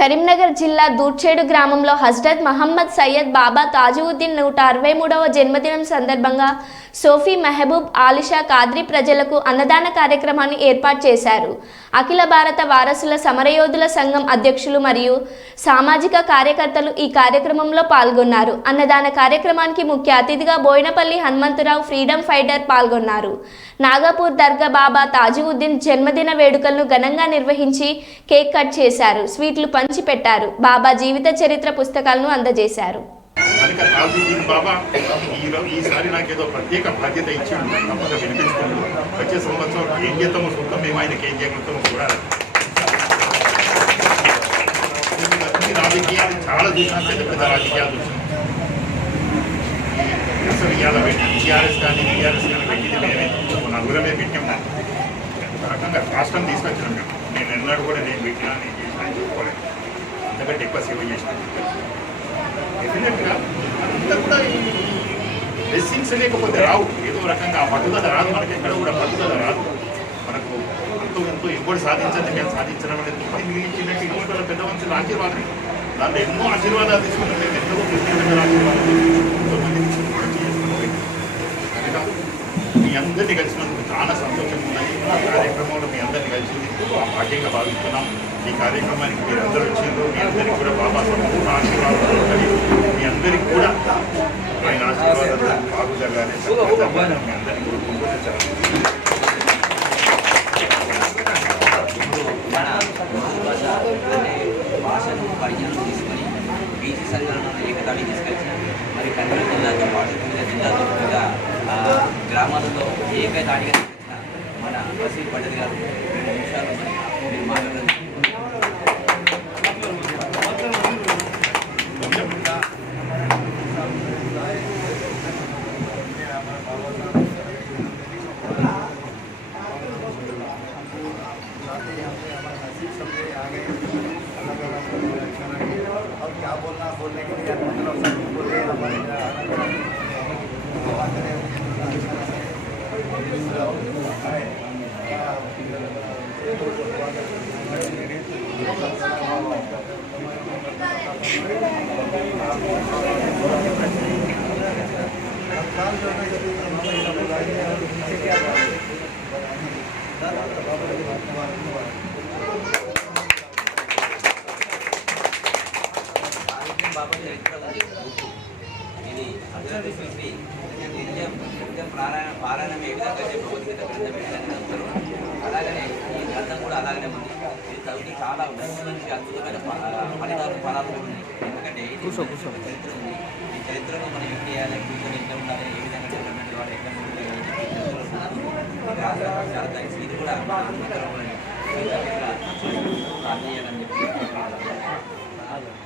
కరీంనగర్ జిల్లా దూర్చేడు గ్రామంలో హజ్రత్ మహమ్మద్ సయ్యద్ బాబా తాజువుద్దీన్ నూట అరవై మూడవ జన్మదినం సందర్భంగా సోఫీ మెహబూబ్ ఆలిషా కాద్రి ప్రజలకు అన్నదాన కార్యక్రమాన్ని ఏర్పాటు చేశారు. అఖిల భారత వారసుల సమరయోధుల సంఘం అధ్యక్షులు మరియు సామాజిక కార్యకర్తలు ఈ కార్యక్రమంలో పాల్గొన్నారు. అన్నదాన కార్యక్రమానికి ముఖ్య అతిథిగా బోయినపల్లి హనుమంతరావు ఫ్రీడమ్ ఫైటర్ పాల్గొన్నారు. నాగపూర్ దర్గా బాబా తాజువుద్దీన్ జన్మదిన వేడుకలను ఘనంగా నిర్వహించి కేక్ కట్ చేశారు. స్వీట్లు పంచిపెట్టారు బాబా జీవిత చరిత్ర పుస్తకాలను అందజేశారు. బాబా ఈసారి నాకేదో ప్రత్యేక బాధ్యత తప్పక వచ్చే సంవత్సరం ఏం మేము ఆయనకి ఏం చేయగలుగుతామో చూడాలి. రాజకీయాలు చాలా చూసాం పెద్ద పెద్ద రాజకీయాలు చూసాం అసలు ఇవాళ పెట్టి టీఆర్ఎస్ కానీ టీఆర్ఎస్ కానీ పెట్టింది మేమే. నలుగురమే పెట్టాము రకంగా రాష్ట్రం తీసుకొచ్చిన మేము. నేను ఎన్నడూ కూడా నేను పెట్టినా నేను చేసినా అని చెప్పుకోలేదు. అంతకంటే ఎక్కువ సేవ చేసినాను డెఫినెట్గా అంతా కూడా ఈ బ్లెస్సింగ్స్ లేకపోతే రావు. ఏదో రకంగా ఆ పట్టుదల రాదు. మనకి ఎక్కడ కూడా పట్టుదల రాదు. మనకు అంతో ఎంతో ఎప్పుడు సాధించండి మేము సాధించడం అనేది తుప్పటి మిగిలించినట్టు ఇటువంటి వాళ్ళ పెద్ద మనుషుల ఆశీర్వాదం దాంట్లో ఎన్నో ఆశీర్వాదాలు తీసుకున్నాం మేము. ఎంతో పెద్ద ఆశీర్వాదాలు ఎంతో మంది తీసుకుని చేసుకున్నాం కనుక మీ అందరినీ కలిసినందుకు చాలా సంతోషంగా ఉన్నది ఆ కార్యక్రమంలో మీ అందరినీ కలిసినందుకు ఆ భాగ్యంగా భావిస్తున్నాం. ఈ కార్యక్రమానికి మీరు అందరూ వచ్చిండ్రు. మీ అందరికీ కూడా బాబా సంపూర్ణ ఆశీర్వాదాలు ఉంటాయి మీ అందరికీ కూడా ఆయన ఆశీర్వాదాలు బాగుజరగానే సత్ఫలితాలు మీ అందరికీ కోరుకుంటూ సెలవు. గ్రామాలలో ఏకతాళిగా తీసుకొచ్చిన మన వసీం పండిత్ గారు రెండు నిమిషాలు మరి మీరు మాట్లాడారు और क्या बोलना बोलने के लिए मतलब सब बोले हमारे बात करें సాహిత్యం బాబా చరిత్ర ఉంది ఇది హజరత్ సూఫీ నిత్యం నిత్యం పారాయణ ఏ విధంగా భగవద్గీత గ్రంథం ఏ విధంగా చదువుతారో అలాగనే ఈ గ్రంథం కూడా అలాగనే ఉంది. ఇది చదివి చాలా మంచి అద్భుతమైన ఫలితాలు ఫలాలు ఉన్నాయి. ఎందుకంటే ఇది చరిత్ర ఉంది. ఈ చరిత్రను మనం ఏం చేయాలి? ఫ్యూచర్ ఎట్లా ఉండాలి? ఏ విధంగా డెవలప్మెంట్ కావాలి? ఎట్లా చెప్పి చరిత్రలో ఉంది. ఇది కూడా హనుమంతరావు ఫ్యూచర్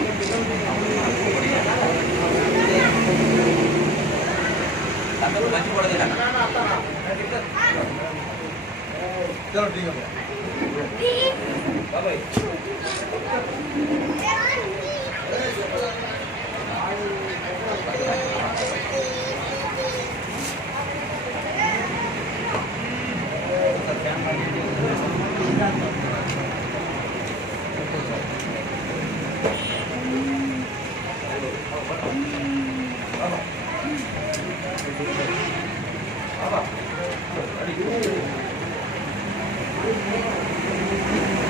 চলো ঠিক আছে বাবাই Thank you. Thank you.